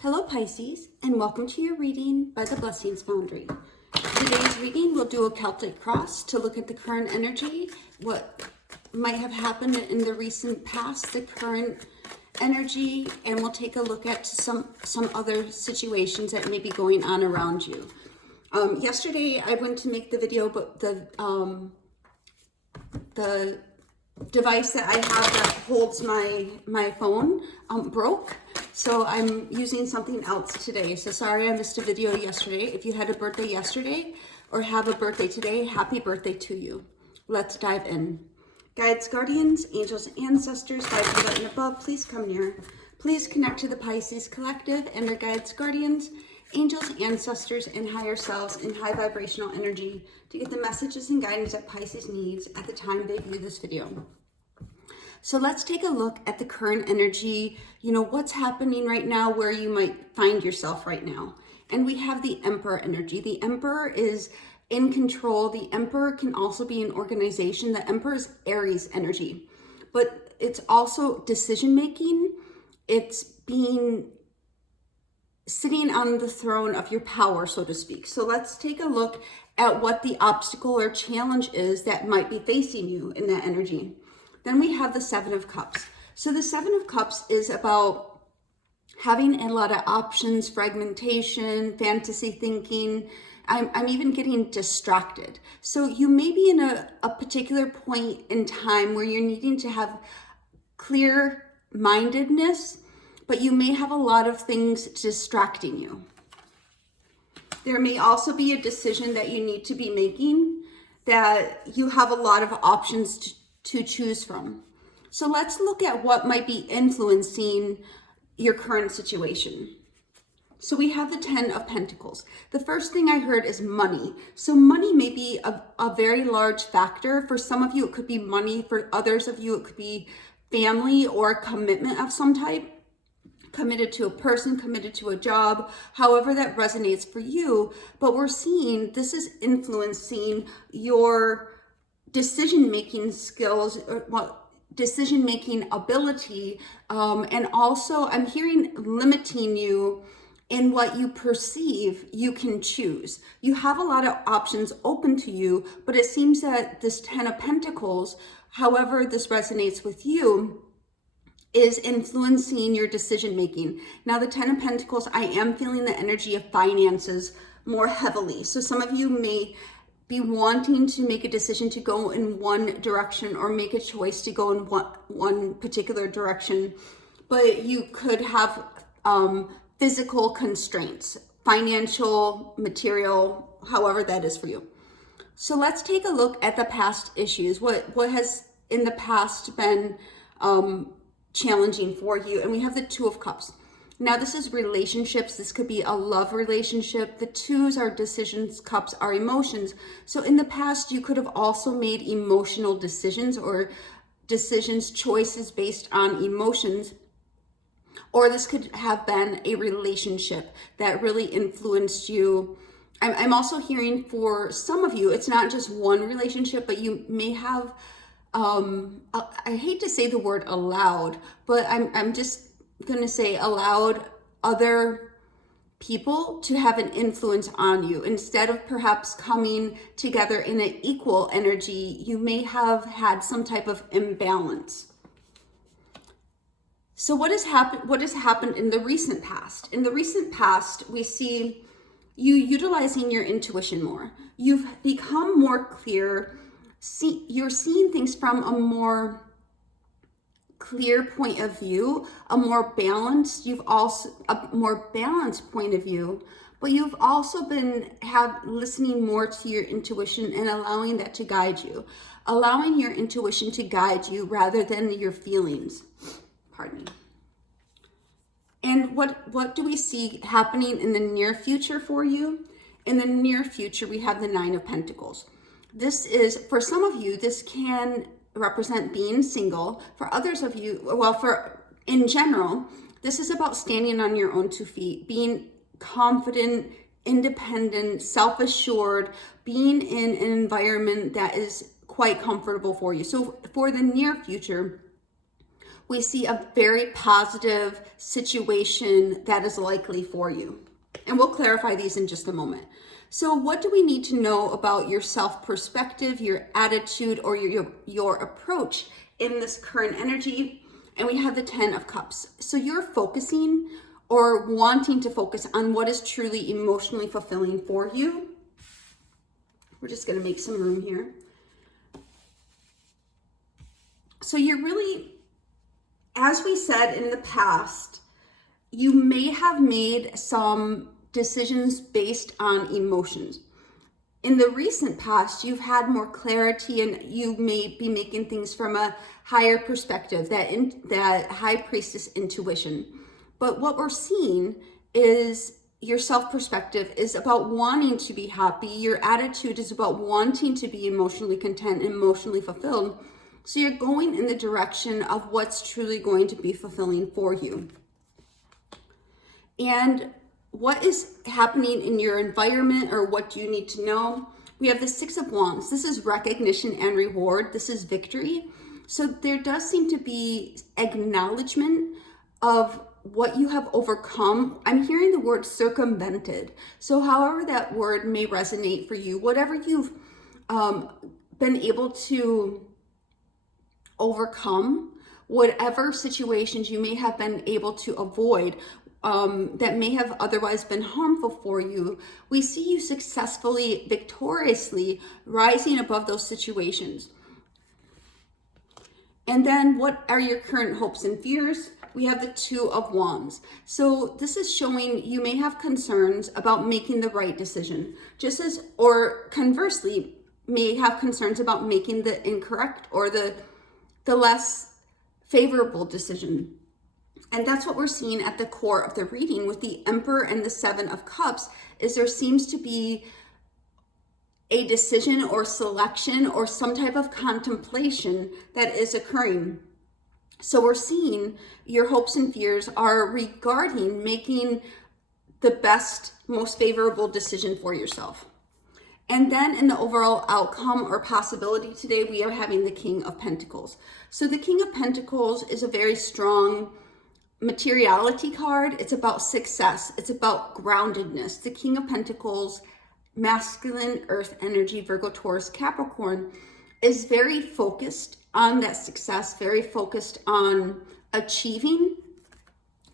Hello Pisces, and welcome to your reading by the Blessings Foundry. Today's reading will do a Celtic cross to look at the current energy, what might have happened in the recent past, the current energy, and we'll take a look at some other situations that may be going on around you. Yesterday I went to make the video, but the device that I have that holds my phone broke. So I'm using something else today. So sorry I missed a video yesterday. If you had a birthday yesterday or have a birthday today, happy birthday to you. Let's dive in. Guides, guardians, angels, ancestors, guides below and above, please come near. Please connect to the Pisces collective and their guides, guardians, angels, ancestors, and higher selves in high vibrational energy to get the messages and guidance that Pisces needs at the time they view this video. So let's take a look at the current energy, what's happening right now, where you might find yourself right now. And we have the Emperor energy. The Emperor is in control. The Emperor can also be an organization. The Emperor is Aries energy, but it's also decision making. It's sitting on the throne of your power, so to speak. So let's take a look at what the obstacle or challenge is that might be facing you in that energy. Then we have the Seven of Cups. So the Seven of Cups is about having a lot of options, fragmentation, fantasy thinking. I'm even getting distracted. So you may be in a particular point in time where you're needing to have clear-mindedness, but you may have a lot of things distracting you. There may also be a decision that you need to be making that you have a lot of options to choose from. So let's look at what might be influencing your current situation. So we have the 10 of Pentacles. The first thing I heard is money. So money may be a very large factor. For some of you, it could be money. For others of you, it could be family or commitment of some type. Committed to a person, committed to a job, however that resonates for you. But we're seeing this is influencing your decision-making skills, decision-making ability, and also I'm hearing limiting you in what you perceive you can choose. You have a lot of options open to you, but it seems that this 10 of Pentacles, however this resonates with you, is influencing your decision-making. Now the 10 of Pentacles, I am feeling the energy of finances more heavily. So some of you may be wanting to make a decision to go in one direction or make a choice to go in one particular direction, but you could have physical constraints, financial, material, however that is for you. So let's take a look at the past issues. What has in the past been challenging for you? And we have the Two of Cups. Now this is relationships. This could be a love relationship. The twos are decisions, cups are emotions. So in the past, you could have also made emotional decisions or choices based on emotions. Or this could have been a relationship that really influenced you. I'm also hearing for some of you, it's not just one relationship, but you may have, I hate to say the word allowed, but I'm just going to say allowed other people to have an influence on you. Instead of perhaps coming together in an equal energy, you may have had some type of imbalance. So what has happened in the recent past? In the recent past, we see you utilizing your intuition more. You've become more clear. You're seeing things from a more clear point of view, a more balanced point of view, but you've also been listening more to your intuition and allowing that to guide you, allowing your intuition to guide you rather than your feelings. Pardon me. And what do we see happening in the near future for you? In the near future, we have the 9 of Pentacles. This is, for some of you, this can represent being single. For others of you, in general, this is about standing on your own 2 feet, being confident, independent, self-assured, being in an environment that is quite comfortable for you. So for the near future, we see a very positive situation that is likely for you. And we'll clarify these in just a moment. So what do we need to know about your self-perspective, your attitude, or your approach in this current energy? And we have the 10 of Cups. So you're focusing or wanting to focus on what is truly emotionally fulfilling for you. We're just going to make some room here. So you're really, as we said in the past, you may have made some decisions based on emotions. In the recent past, you've had more clarity and you may be making things from a higher perspective, that high priestess intuition. But what we're seeing is your self-perspective is about wanting to be happy. Your attitude is about wanting to be emotionally content, emotionally fulfilled. So you're going in the direction of what's truly going to be fulfilling for you. And what is happening in your environment, or what do you need to know? We have the 6 of Wands. This is recognition and reward. This is victory. So there does seem to be acknowledgement of what you have overcome. I'm hearing the word circumvented. So however that word may resonate for you, whatever you've been able to overcome, whatever situations you may have been able to avoid, that may have otherwise been harmful for you, we see you successfully, victoriously rising above those situations. And then what are your current hopes and fears? We have the 2 of Wands. So this is showing you may have concerns about making the right decision, just as, or conversely, may have concerns about making the incorrect or the less favorable decision. And that's what we're seeing at the core of the reading with the Emperor and the 7 of Cups, is there seems to be a decision or selection or some type of contemplation that is occurring. So we're seeing your hopes and fears are regarding making the best, most favorable decision for yourself. And then in the overall outcome or possibility today, we are having the King of Pentacles. So the King of Pentacles is a very strong materiality card. It's about success. It's about groundedness. The King of Pentacles, masculine earth energy, Virgo, Taurus, Capricorn, is very focused on that success, very focused on achieving.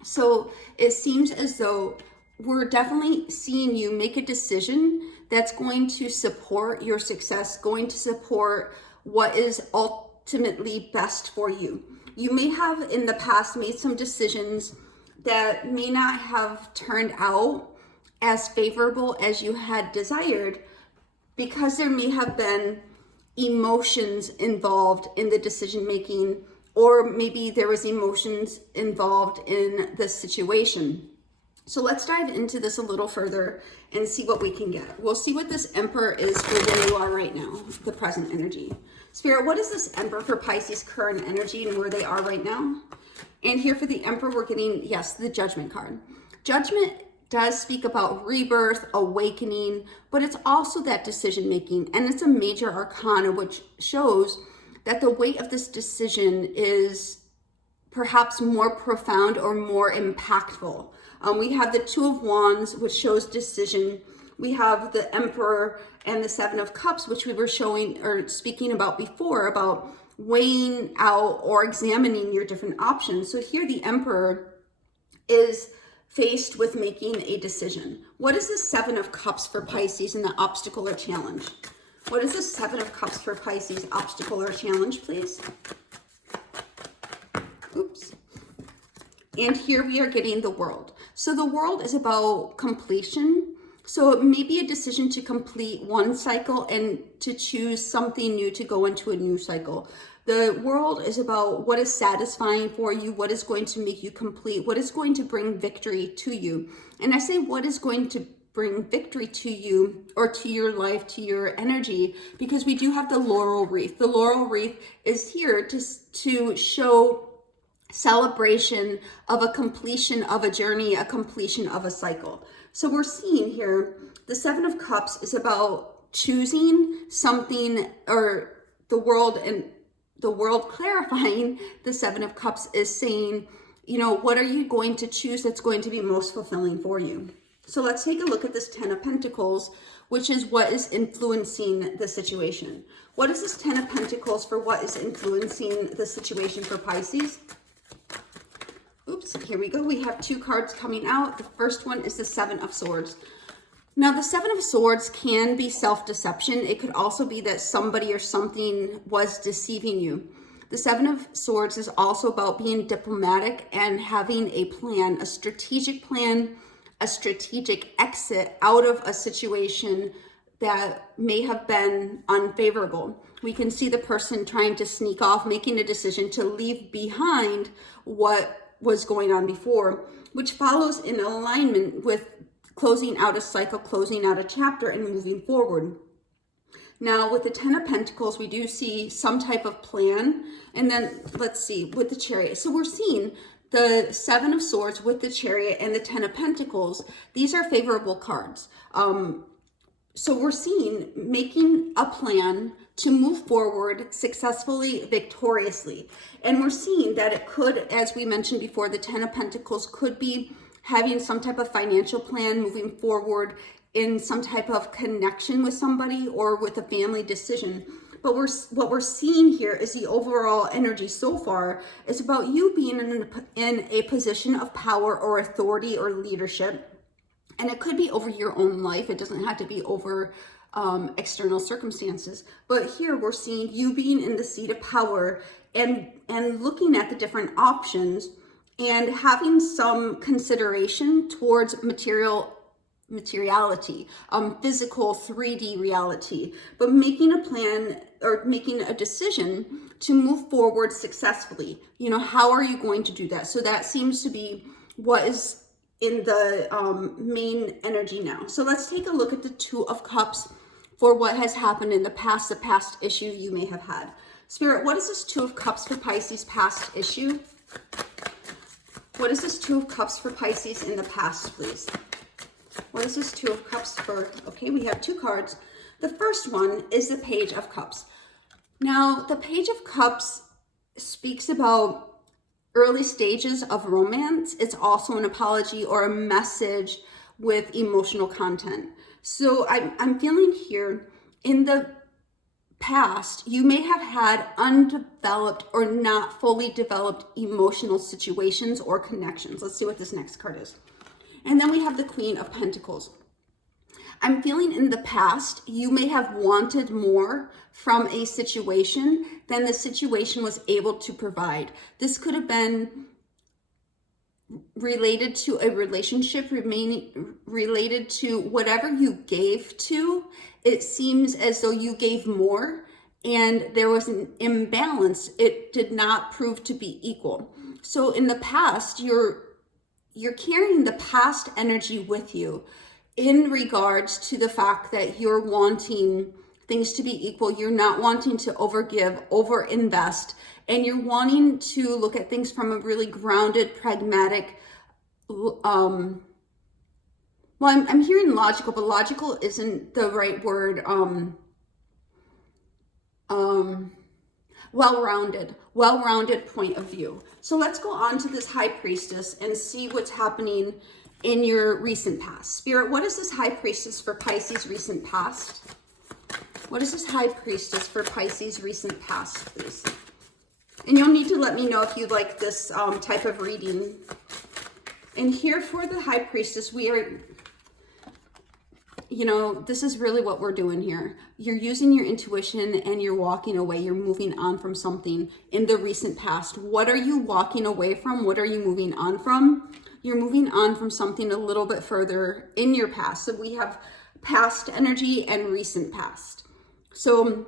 So it seems as though we're definitely seeing you make a decision that's going to support your success, going to support what is ultimately best for you. You may have in the past made some decisions that may not have turned out as favorable as you had desired, because there may have been emotions involved in the decision making, or maybe there was emotions involved in the situation. So let's dive into this a little further and see what we can get. We'll see what this Emperor is for where you are right now, the present energy. Spirit, what is this Emperor for Pisces current energy and where they are right now? And here for the Emperor, we're getting, yes, the Judgment card. Judgment does speak about rebirth, awakening, but it's also that decision making, and it's a major arcana, which shows that the weight of this decision is perhaps more profound or more impactful. We have the 2 of Wands, which shows decision. We have the Emperor and the 7 of Cups, which we were showing or speaking about before, about weighing out or examining your different options. So here the Emperor is faced with making a decision. What is the 7 of Cups for Pisces in the obstacle or challenge? What is the 7 of Cups for Pisces obstacle or challenge, please? Oops. And here we are getting the World. So the World is about completion. So it may be a decision to complete one cycle and to choose something new to go into a new cycle. The World is about what is satisfying for you, what is going to make you complete, what is going to bring victory to you. And I say what is going to bring victory to you or to your life, to your energy, because we do have the laurel wreath. The laurel wreath is here to show celebration of a completion of a journey, a completion of a cycle. So we're seeing here, the 7 of Cups is about choosing something, or the World and the world clarifying the Seven of Cups is saying, you know, what are you going to choose that's going to be most fulfilling for you? So let's take a look at this Ten of Pentacles, which is what is influencing the situation. What is this Ten of Pentacles for what is influencing the situation for Pisces? Oops, here we go. We have two cards coming out. The first one is the Seven of Swords. Now, the Seven of Swords can be self-deception. It could also be that somebody or something was deceiving you. The Seven of Swords is also about being diplomatic and having a plan, a strategic exit out of a situation that may have been unfavorable. We can see the person trying to sneak off, making a decision to leave behind what was going on before, which follows in alignment with closing out a cycle, closing out a chapter, and moving forward. Now, with the Ten of Pentacles, we do see some type of plan. And then let's see, with the Chariot. So we're seeing the Seven of Swords with the Chariot and the Ten of Pentacles. These are favorable cards. So we're seeing making a plan to move forward successfully, victoriously. And we're seeing that it could, as we mentioned before, the Ten of Pentacles could be having some type of financial plan moving forward in some type of connection with somebody or with a family decision. But what we're seeing here is the overall energy so far is about you being in a position of power or authority or leadership. And it could be over your own life. It doesn't have to be over external circumstances. But here we're seeing you being in the seat of power and looking at the different options and having some consideration towards materiality, physical 3D reality, but making a plan or making a decision to move forward successfully. You know, how are you going to do that? So that seems to be what is in the main energy now. So let's take a look at the Two of Cups for what has happened in the past issue you may have had. Spirit, what is this Two of Cups for Pisces past issue? What is this Two of Cups for Pisces in the past, please? What is this Two of Cups for? Okay, we have two cards. The first one is the Page of Cups. Now, the Page of Cups speaks about early stages of romance. It's also an apology or a message with emotional content. So I'm feeling here in the past, you may have had undeveloped or not fully developed emotional situations or connections. Let's see what this next card is. And then we have the Queen of Pentacles. I'm feeling in the past, you may have wanted more from a situation than the situation was able to provide. This could have been related to a relationship, related to whatever you gave to. It seems as though you gave more and there was an imbalance. It did not prove to be equal. So in the past, you're carrying the past energy with you in regards to the fact that you're wanting things to be equal. You're not wanting to overgive, overinvest, and you're wanting to look at things from a really grounded, pragmatic, well, I'm hearing logical, but logical isn't the right word. Well-rounded point of view. So let's go on to this High Priestess and see what's happening in your recent past. Spirit, what is this High Priestess for Pisces recent past? What is this High Priestess for Pisces recent past, please? And you'll need to let me know if you like this type of reading. And here for the High Priestess, we are, you know, this is really what we're doing here. You're using your intuition and you're walking away. You're moving on from something in the recent past. What are you walking away from? What are you moving on from? You're moving on from something a little bit further in your past. So we have past energy and recent past. So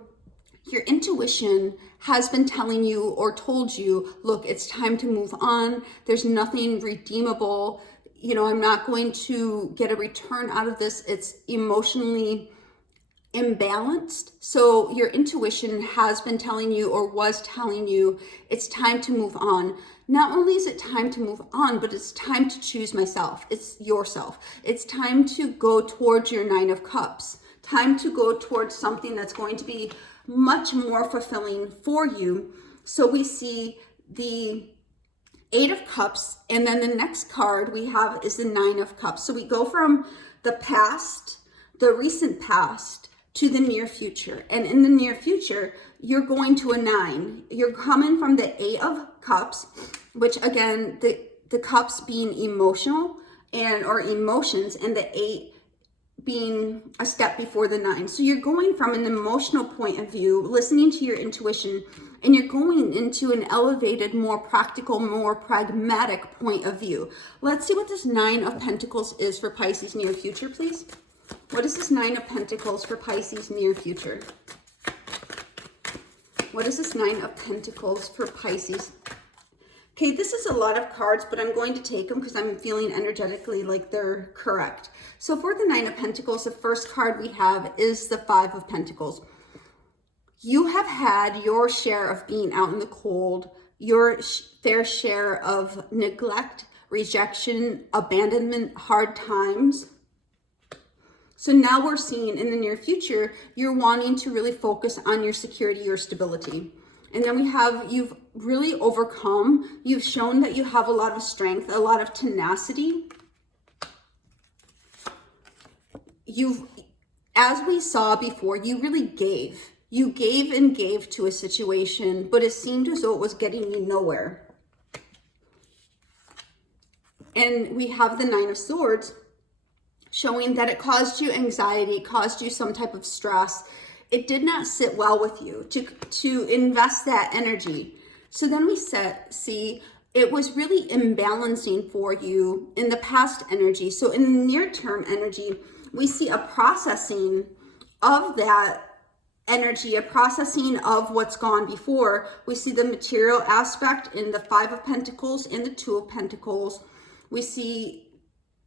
your intuition has been telling you or told you, look, it's time to move on. There's nothing redeemable. You know, I'm not going to get a return out of this. It's emotionally imbalanced. So your intuition has been telling you or was telling you it's time to move on. Not only is it time to move on, but it's time to choose myself. It's yourself. It's time to go towards your Nine of Cups. Time to go towards something that's going to be much more fulfilling for you. So we see the 8 of Cups, and then the next card we have is the 9 of Cups. So we go from the past, the recent past, to the near future. And in the near future, you're going to a 9. You're coming from the 8 of Cups, which again, the cups being emotional or emotions, and the 8 being a step before the 9. So you're going from an emotional point of view, listening to your intuition, and you're going into an elevated, more practical, more pragmatic point of view. Let's see what this 9 of Pentacles is for Pisces near future, please. What is this 9 of Pentacles for Pisces near future? What is this 9 of Pentacles for Pisces? Okay, this is a lot of cards, but I'm going to take them because I'm feeling energetically like they're correct. So for the 9 of Pentacles, the first card we have is the 5 of Pentacles. You have had your share of being out in the cold, your fair share of neglect, rejection, abandonment, hard times. So now we're seeing in the near future, you're wanting to really focus on your security, your stability. And then we have, you've really overcome, you've shown that you have a lot of strength, a lot of tenacity. As we saw before, you really gave. You gave and gave to a situation, but it seemed as though it was getting you nowhere. And we have the 9 of Swords showing that it caused you anxiety, caused you some type of stress. It did not sit well with you to invest that energy. So then we see it was really imbalancing for you in the past energy. So in the near term energy, we see a processing of that energy, a processing of what's gone before. We see the material aspect in the 5 of Pentacles and the 2 of Pentacles. We see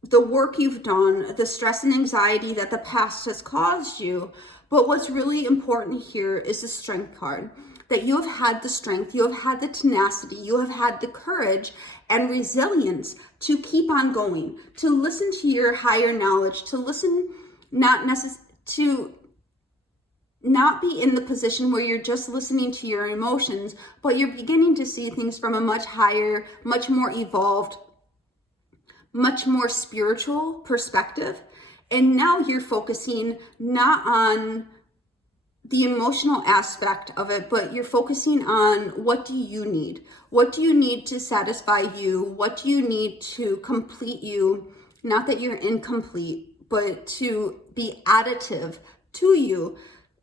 the work you've done, the stress and anxiety that the past has caused you. But what's really important here is the Strength card, that you have had the strength, you have had the tenacity, you have had the courage and resilience to keep on going, to listen to your higher knowledge, to listen, to not be in the position where you're just listening to your emotions, but you're beginning to see things from a much higher, much more evolved, much more spiritual perspective. And now you're focusing not on the emotional aspect of it, but you're focusing on what do you need? What do you need to satisfy you? What do you need to complete you? Not that you're incomplete, but to be additive to you.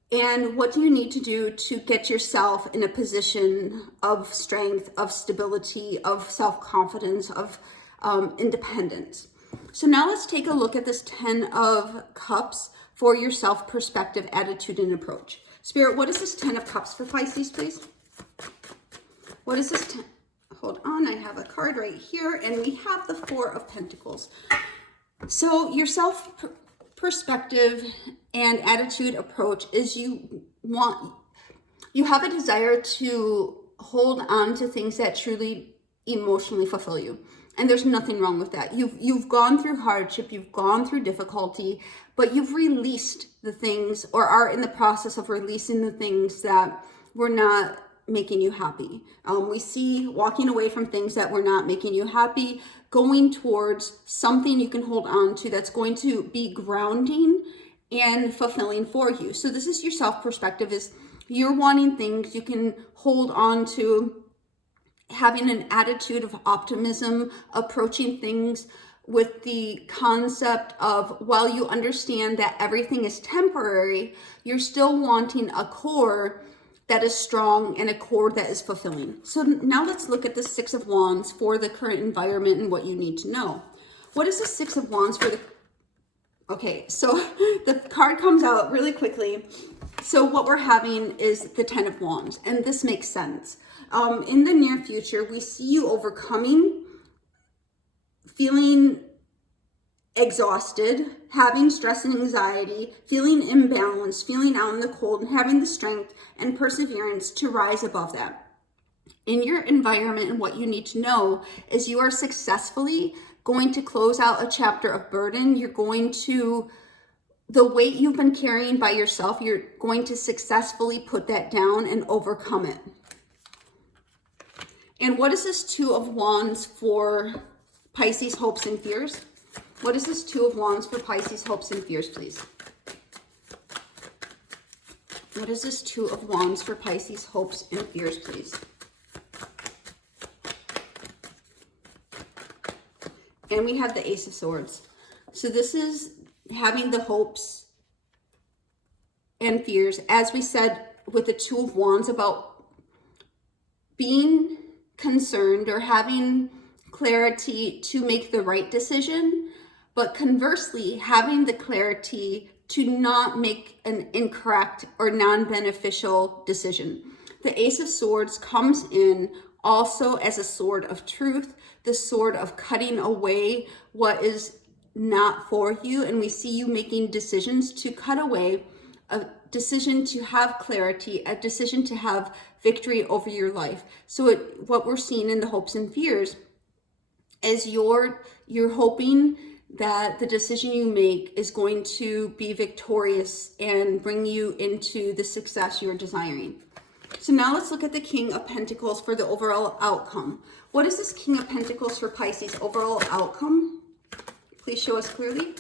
And what do you need to do to get yourself in a position of strength, of stability, of self-confidence, of independence? So now let's take a look at this 10 of Cups for your self-perspective, attitude, and approach. Spirit, what is this 10 of Cups for Pisces, please? What is this 10? Hold on, I have a card right here, and we have the 4 of Pentacles. So your self-perspective and attitude approach is you have a desire to hold on to things that truly emotionally fulfill you. And there's nothing wrong with that. You've gone through hardship, you've gone through difficulty, but you've released the things, or are in the process of releasing the things that were not making you happy. We see walking away from things that were not making you happy, going towards something you can hold on to that's going to be grounding and fulfilling for you. So this is your self-perspective, is you're wanting things you can hold on to, having an attitude of optimism, approaching things with the concept of, while you understand that everything is temporary, you're still wanting a core that is strong and a core that is fulfilling. So now let's look at the 6 of Wands for the current environment and what you need to know. What is the 6 of Wands for the... Okay, so the card comes out really quickly. So what we're having is the 10 of Wands, and this makes sense. In the near future, we see you overcoming, feeling exhausted, having stress and anxiety, feeling imbalanced, feeling out in the cold, and having the strength and perseverance to rise above that. In your environment, and what you need to know is you are successfully going to close out a chapter of burden. You're going to, the weight you've been carrying by yourself, you're going to successfully put that down and overcome it. And what is this Two of Wands for Pisces hopes and fears? What is this Two of Wands for Pisces hopes and fears, please? What is this Two of Wands for Pisces hopes and fears, please? And we have the Ace of Swords. So this is having the hopes and fears, as we said with the Two of Wands, about being concerned or having clarity to make the right decision, but conversely, having the clarity to not make an incorrect or non-beneficial decision. The Ace of Swords comes in also as a sword of truth, the sword of cutting away what is not for you. And we see you making decisions to cut away, a decision to have clarity, a decision to have victory over your life. So what we're seeing in the hopes and fears is you're hoping that the decision you make is going to be victorious and bring you into the success you're desiring. So now let's look at the King of Pentacles for the overall outcome. What is this King of Pentacles for Pisces overall outcome? Please show us clearly.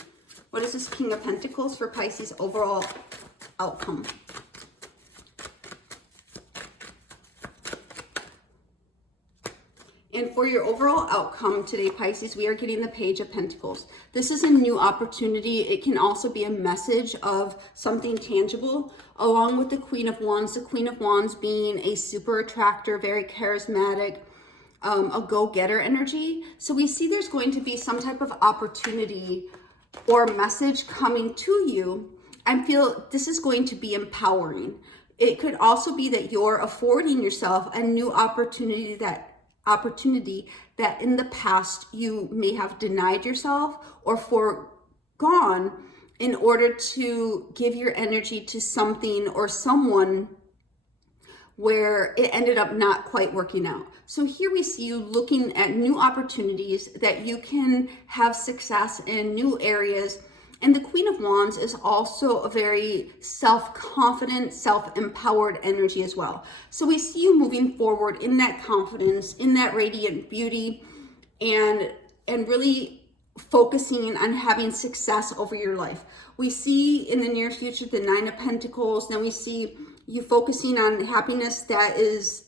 What is this King of Pentacles for Pisces overall outcome? And for your overall outcome today, Pisces, we are getting the Page of Pentacles. This is a new opportunity. It can also be a message of something tangible, along with the Queen of Wands. The Queen of Wands being a super attractor, very charismatic, a go-getter energy. So we see there's going to be some type of opportunity or message coming to you. I feel this is going to be empowering. It could also be that you're affording yourself a new opportunity that in the past you may have denied yourself or foregone in order to give your energy to something or someone where it ended up not quite working out. So here we see you looking at new opportunities that you can have success in new areas. And the Queen of Wands is also a very self-confident, self-empowered energy as well. So we see you moving forward in that confidence, in that radiant beauty, and really focusing on having success over your life. We see in the near future the Nine of Pentacles. Then we see you focusing on happiness that is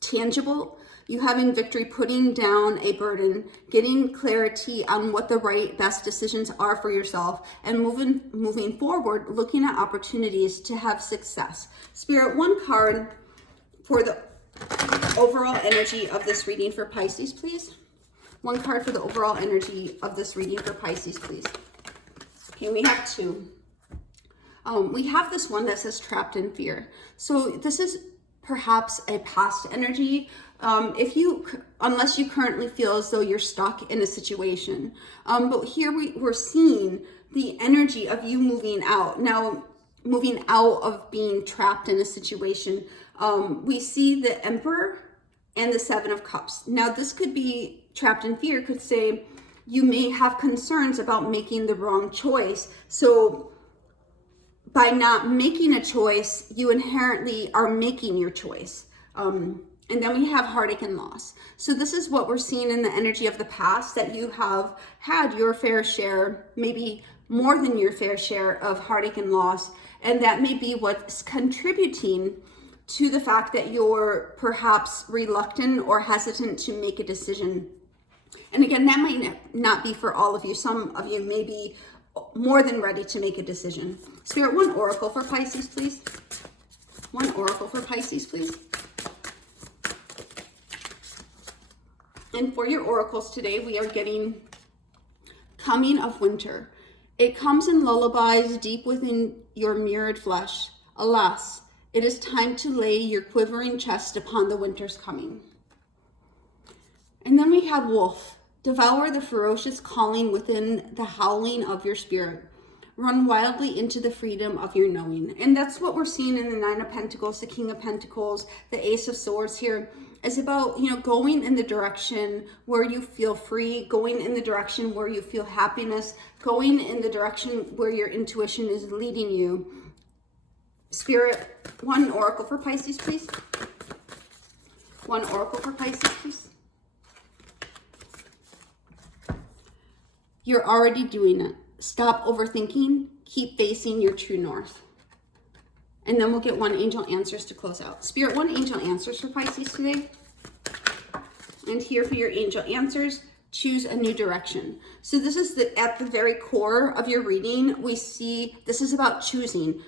tangible. You having victory, putting down a burden, getting clarity on what the right best decisions are for yourself, and moving forward, looking at opportunities to have success. Spirit, one card for the overall energy of this reading for Pisces, please. One card for the overall energy of this reading for Pisces, please. Okay, we have two. We have this one that says trapped in fear. So this is perhaps a past energy. Unless you currently feel as though you're stuck in a situation. But here we're seeing the energy of you moving out. Now, moving out of being trapped in a situation. We see the Emperor and the Seven of Cups. Now, this could be trapped in fear, could say you may have concerns about making the wrong choice. So by not making a choice, you inherently are making your choice. And then we have heartache and loss. So this is what we're seeing in the energy of the past, that you have had your fair share, maybe more than your fair share of heartache and loss. And that may be what's contributing to the fact that you're perhaps reluctant or hesitant to make a decision. And again, that might not be for all of you. Some of you may be more than ready to make a decision. Spirit, one oracle for Pisces, please. One oracle for Pisces, please. And for your oracles today, we are getting coming of winter. It comes in lullabies deep within your mirrored flesh. Alas, it is time to lay your quivering chest upon the winter's coming. And then we have wolf. Devour the ferocious calling within the howling of your spirit. Run wildly into the freedom of your knowing. And that's what we're seeing in the Nine of Pentacles, the King of Pentacles, the Ace of Swords here. Is about, going in the direction where you feel free, going in the direction where you feel happiness, going in the direction where your intuition is leading you. Spirit, one oracle for Pisces, please. One oracle for Pisces, please. You're already doing it. Stop overthinking. Keep facing your true north. And then we'll get one angel answers to close out. Spirit, one angel answers for Pisces today. And here for your angel answers, choose a new direction. So this is at the very core of your reading. We see this is about choosing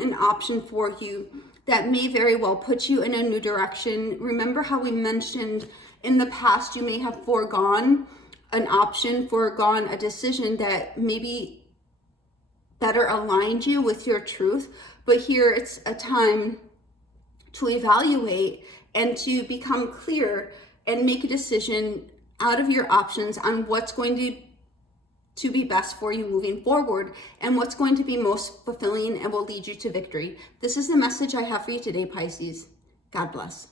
an option for you that may very well put you in a new direction. Remember how we mentioned in the past, you may have foregone an option, foregone a decision that maybe better aligned you with your truth. But here it's a time to evaluate and to become clear and make a decision out of your options on what's going to be best for you moving forward and what's going to be most fulfilling and will lead you to victory. This is the message I have for you today, Pisces. God bless.